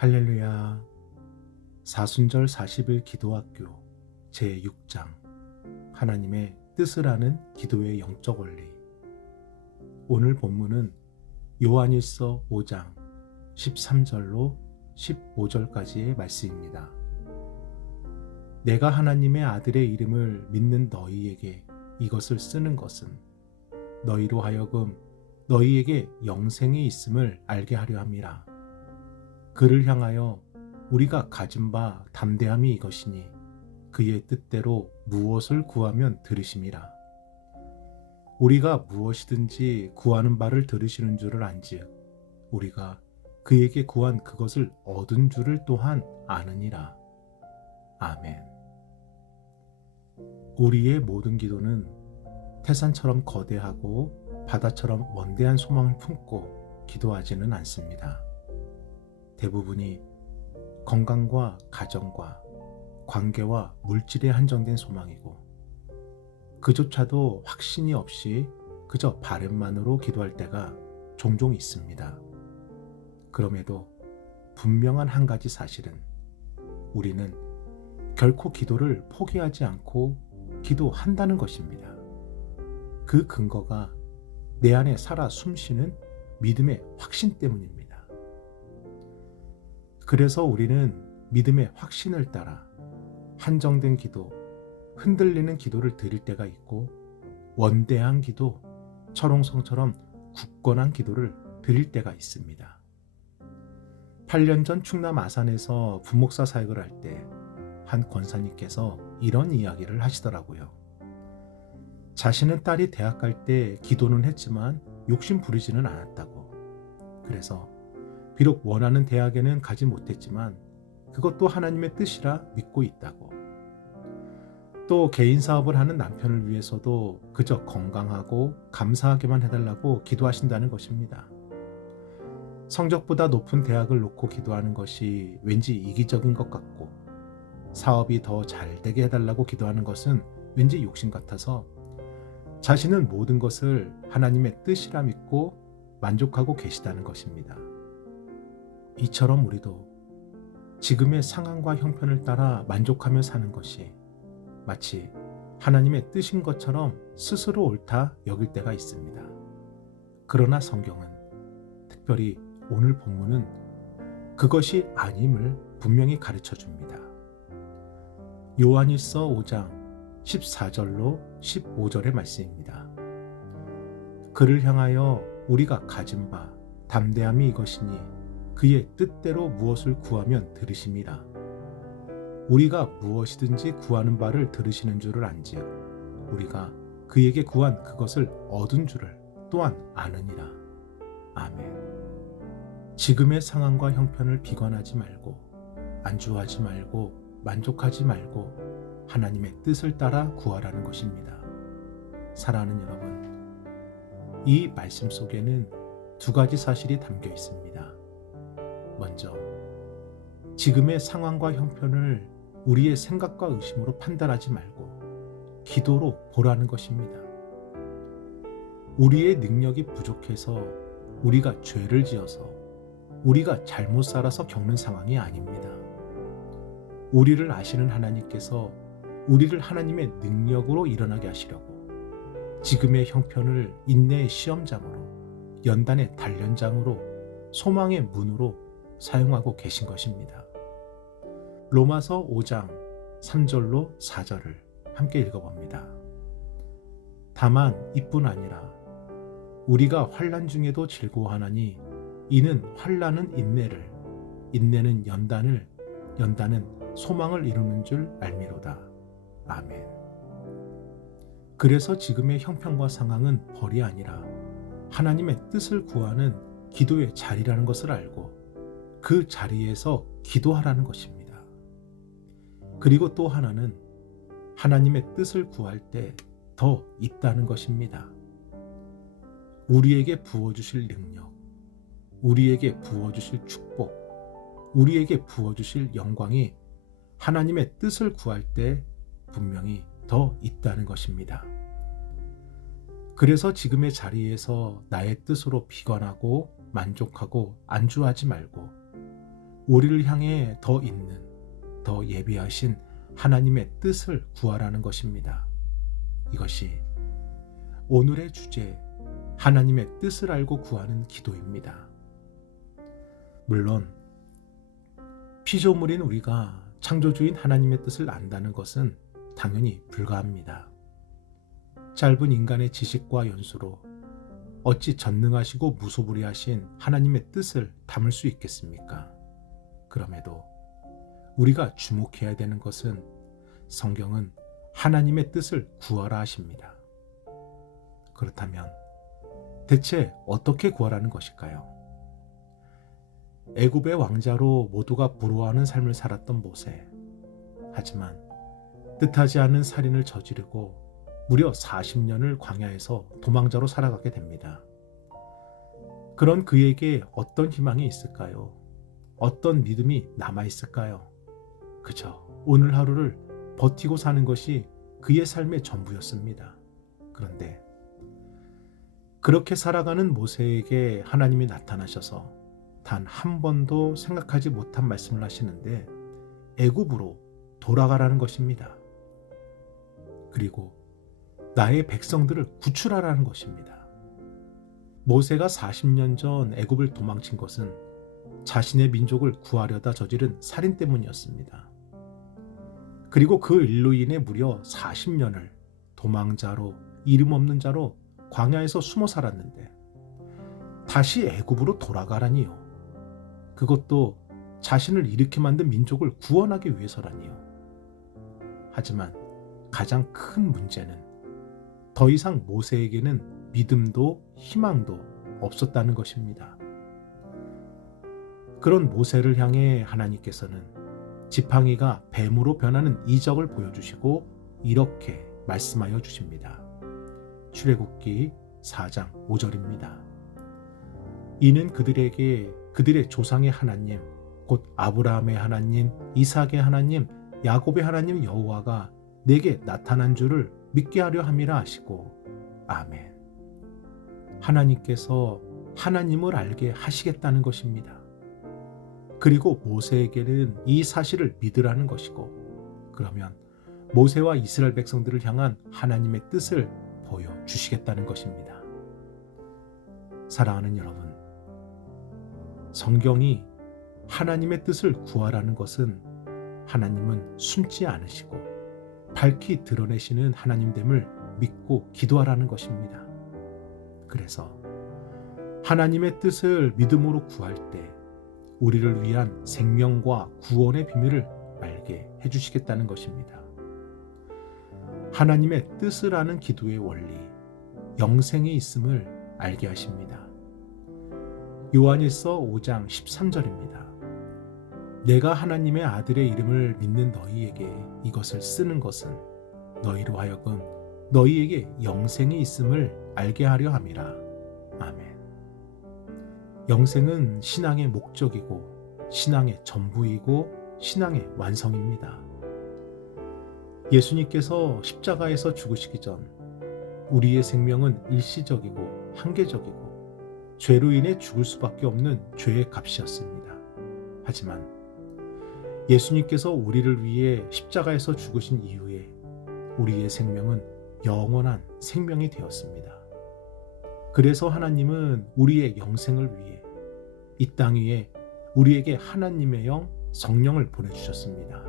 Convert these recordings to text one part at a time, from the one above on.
할렐루야. 사순절 40일 기도학교 제6장 하나님의 뜻을 아는 기도의 영적 원리. 오늘 본문은 요한일서 5장 13절로 15절까지의 말씀입니다. 내가 하나님의 아들의 이름을 믿는 너희에게 이것을 쓰는 것은 너희로 하여금 너희에게 영생이 있음을 알게 하려 함이라. 그를 향하여 우리가 가진 바 담대함이 이것이니 그의 뜻대로 무엇을 구하면 들으심이라. 우리가 무엇이든지 구하는 바를 들으시는 줄을 안즉 우리가 그에게 구한 그것을 얻은 줄을 또한 아느니라. 아멘. 우리의 모든 기도는 태산처럼 거대하고 바다처럼 원대한 소망을 품고 기도하지는 않습니다. 대부분이 건강과 가정과 관계와 물질에 한정된 소망이고 그조차도 확신이 없이 그저 바램만으로 기도할 때가 종종 있습니다. 그럼에도 분명한 한 가지 사실은 우리는 결코 기도를 포기하지 않고 기도한다는 것입니다. 그 근거가 내 안에 살아 숨쉬는 믿음의 확신 때문입니다. 그래서 우리는 믿음의 확신을 따라 한정된 기도, 흔들리는 기도를 드릴 때가 있고 원대한 기도, 철옹성처럼 굳건한 기도를 드릴 때가 있습니다. 8년 전 충남 아산에서 부목사 사역을 할 때 한 권사님께서 이런 이야기를 하시더라고요. 자신은 딸이 대학 갈 때 기도는 했지만 욕심 부리지는 않았다고. 그래서 비록 원하는 대학에는 가지 못했지만 그것도 하나님의 뜻이라 믿고 있다고. 또 개인 사업을 하는 남편을 위해서도 그저 건강하고 감사하게만 해달라고 기도하신다는 것입니다. 성적보다 높은 대학을 놓고 기도하는 것이 왠지 이기적인 것 같고 사업이 더 잘 되게 해달라고 기도하는 것은 왠지 욕심 같아서 자신은 모든 것을 하나님의 뜻이라 믿고 만족하고 계시다는 것입니다. 이처럼 우리도 지금의 상황과 형편을 따라 만족하며 사는 것이 마치 하나님의 뜻인 것처럼 스스로 옳다 여길 때가 있습니다. 그러나 성경은, 특별히 오늘 본문은 그것이 아님을 분명히 가르쳐 줍니다. 요한일서 5장 14절로 15절의 말씀입니다. 그를 향하여 우리가 가진 바 담대함이 이것이니 그의 뜻대로 무엇을 구하면 들으심이라. 우리가 무엇이든지 구하는 바를 들으시는 줄을 안즉 우리가 그에게 구한 그것을 얻은 줄을 또한 아느니라. 아멘. 지금의 상황과 형편을 비관하지 말고 안주하지 말고 만족하지 말고 하나님의 뜻을 따라 구하라는 것입니다. 사랑하는 여러분, 이 말씀 속에는 두 가지 사실이 담겨 있습니다. 먼저, 지금의 상황과 형편을 우리의 생각과 의심으로 판단하지 말고 기도로 보라는 것입니다. 우리의 능력이 부족해서 우리가 죄를 지어서 우리가 잘못 살아서 겪는 상황이 아닙니다. 우리를 아시는 하나님께서 우리를 하나님의 능력으로 일어나게 하시려고 지금의 형편을 인내의 시험장으로, 연단의 단련장으로, 소망의 문으로 사용하고 계신 것입니다. 로마서 5장 3절로 4절을 함께 읽어봅니다. 다만 이뿐 아니라 우리가 환난 중에도 즐거워하나니 이는 환난은 인내를, 인내는 연단을, 연단은 소망을 이루는 줄 알미로다. 아멘. 그래서 지금의 형편과 상황은 벌이 아니라 하나님의 뜻을 구하는 기도의 자리라는 것을 알고 그 자리에서 기도하라는 것입니다. 그리고 또 하나는 하나님의 뜻을 구할 때 더 있다는 것입니다. 우리에게 부어주실 능력, 우리에게 부어주실 축복, 우리에게 부어주실 영광이 하나님의 뜻을 구할 때 분명히 더 있다는 것입니다. 그래서 지금의 자리에서 나의 뜻으로 비관하고 만족하고 안주하지 말고 우리를 향해 더 있는, 더 예비하신 하나님의 뜻을 구하라는 것입니다. 이것이 오늘의 주제, 하나님의 뜻을 알고 구하는 기도입니다. 물론 피조물인 우리가 창조주인 하나님의 뜻을 안다는 것은 당연히 불가합니다. 짧은 인간의 지식과 연수로 어찌 전능하시고 무소불위하신 하나님의 뜻을 담을 수 있겠습니까? 그럼에도 우리가 주목해야 되는 것은 성경은 하나님의 뜻을 구하라 하십니다. 그렇다면 대체 어떻게 구하라는 것일까요? 애굽의 왕자로 모두가 부러워하는 삶을 살았던 모세. 하지만 뜻하지 않은 살인을 저지르고 무려 40년을 광야에서 도망자로 살아가게 됩니다. 그런 그에게 어떤 희망이 있을까요? 어떤 믿음이 남아있을까요? 그저 오늘 하루를 버티고 사는 것이 그의 삶의 전부였습니다. 그런데 그렇게 살아가는 모세에게 하나님이 나타나셔서 단 한 번도 생각하지 못한 말씀을 하시는데 애굽으로 돌아가라는 것입니다. 그리고 나의 백성들을 구출하라는 것입니다. 모세가 40년 전 애굽을 도망친 것은 자신의 민족을 구하려다 저지른 살인 때문이었습니다. 그리고 그 일로 인해 무려 40년을 도망자로, 이름 없는 자로 광야에서 숨어 살았는데 다시 애굽으로 돌아가라니요. 그것도 자신을 일으켜 만든 민족을 구원하기 위해서라니요. 하지만 가장 큰 문제는 더 이상 모세에게는 믿음도 희망도 없었다는 것입니다. 그런 모세를 향해 하나님께서는 지팡이가 뱀으로 변하는 이적을 보여주시고 이렇게 말씀하여 주십니다. 출애굽기 4장 5절입니다. 이는 그들에게 그들의 조상의 하나님, 곧 아브라함의 하나님, 이삭의 하나님, 야곱의 하나님 여호와가 내게 나타난 줄을 믿게 하려 함이라 하시고 아멘. 하나님께서 하나님을 알게 하시겠다는 것입니다. 그리고 모세에게는 이 사실을 믿으라는 것이고, 그러면 모세와 이스라엘 백성들을 향한 하나님의 뜻을 보여주시겠다는 것입니다. 사랑하는 여러분, 성경이 하나님의 뜻을 구하라는 것은 하나님은 숨지 않으시고 밝히 드러내시는 하나님됨을 믿고 기도하라는 것입니다. 그래서 하나님의 뜻을 믿음으로 구할 때 우리를 위한 생명과 구원의 비밀을 알게 해주시겠다는 것입니다. 하나님의 뜻을 아는 기도의 원리, 영생이 있음을 알게 하십니다. 요한일서 5장 13절입니다. 내가 하나님의 아들의 이름을 믿는 너희에게 이것을 쓰는 것은 너희로 하여금 너희에게 영생이 있음을 알게 하려 함이라. 아멘. 영생은 신앙의 목적이고 신앙의 전부이고 신앙의 완성입니다. 예수님께서 십자가에서 죽으시기 전 우리의 생명은 일시적이고 한계적이고 죄로 인해 죽을 수밖에 없는 죄의 값이었습니다. 하지만 예수님께서 우리를 위해 십자가에서 죽으신 이후에 우리의 생명은 영원한 생명이 되었습니다. 그래서 하나님은 우리의 영생을 위해 이 땅 위에 우리에게 하나님의 영, 성령을 보내주셨습니다.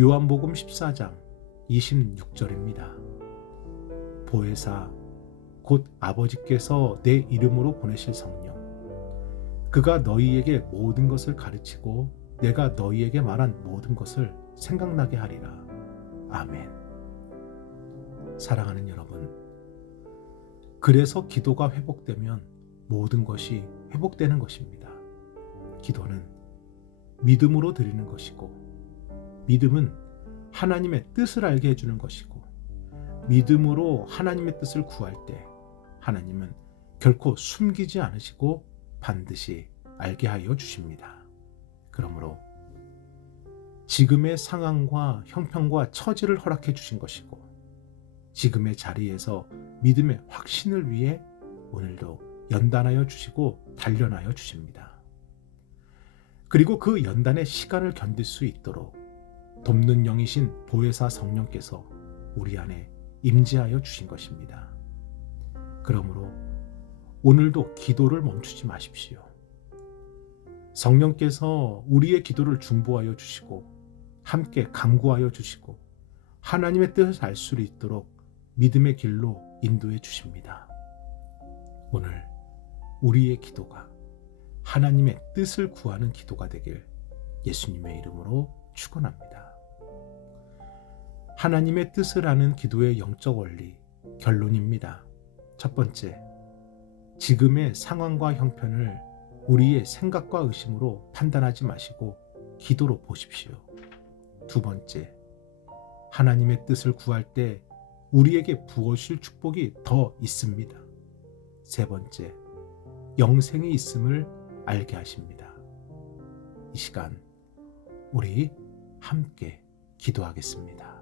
요한복음 14장 26절입니다. 보혜사 곧 아버지께서 내 이름으로 보내실 성령, 그가 너희에게 모든 것을 가르치고 내가 너희에게 말한 모든 것을 생각나게 하리라. 아멘. 사랑하는 여러분, 그래서 기도가 회복되면 모든 것이 회복되는 것입니다. 기도는 믿음으로 드리는 것이고, 믿음은 하나님의 뜻을 알게 해주는 것이고, 믿음으로 하나님의 뜻을 구할 때 하나님은 결코 숨기지 않으시고 반드시 알게 하여 주십니다. 그러므로 지금의 상황과 형편과 처지를 허락해 주신 것이고, 지금의 자리에서 믿음의 확신을 위해 오늘도 연단하여 주시고 단련하여 주십니다. 그리고 그 연단의 시간을 견딜 수 있도록 돕는 영이신 보혜사 성령께서 우리 안에 임재하여 주신 것입니다. 그러므로 오늘도 기도를 멈추지 마십시오. 성령께서 우리의 기도를 중보하여 주시고 함께 간구하여 주시고 하나님의 뜻을 알 수 있도록 믿음의 길로 인도해 주십니다. 오늘 우리의 기도가 하나님의 뜻을 구하는 기도가 되길 예수님의 이름으로 축원합니다. 하나님의 뜻을 아는 기도의 영적 원리 결론입니다. 첫 번째, 지금의 상황과 형편을 우리의 생각과 의심으로 판단하지 마시고 기도로 보십시오. 두 번째, 하나님의 뜻을 구할 때 우리에게 부어주실 축복이 더 있습니다. 세 번째, 영생이 있음을 알게 하십니다. 이 시간 우리 함께 기도하겠습니다.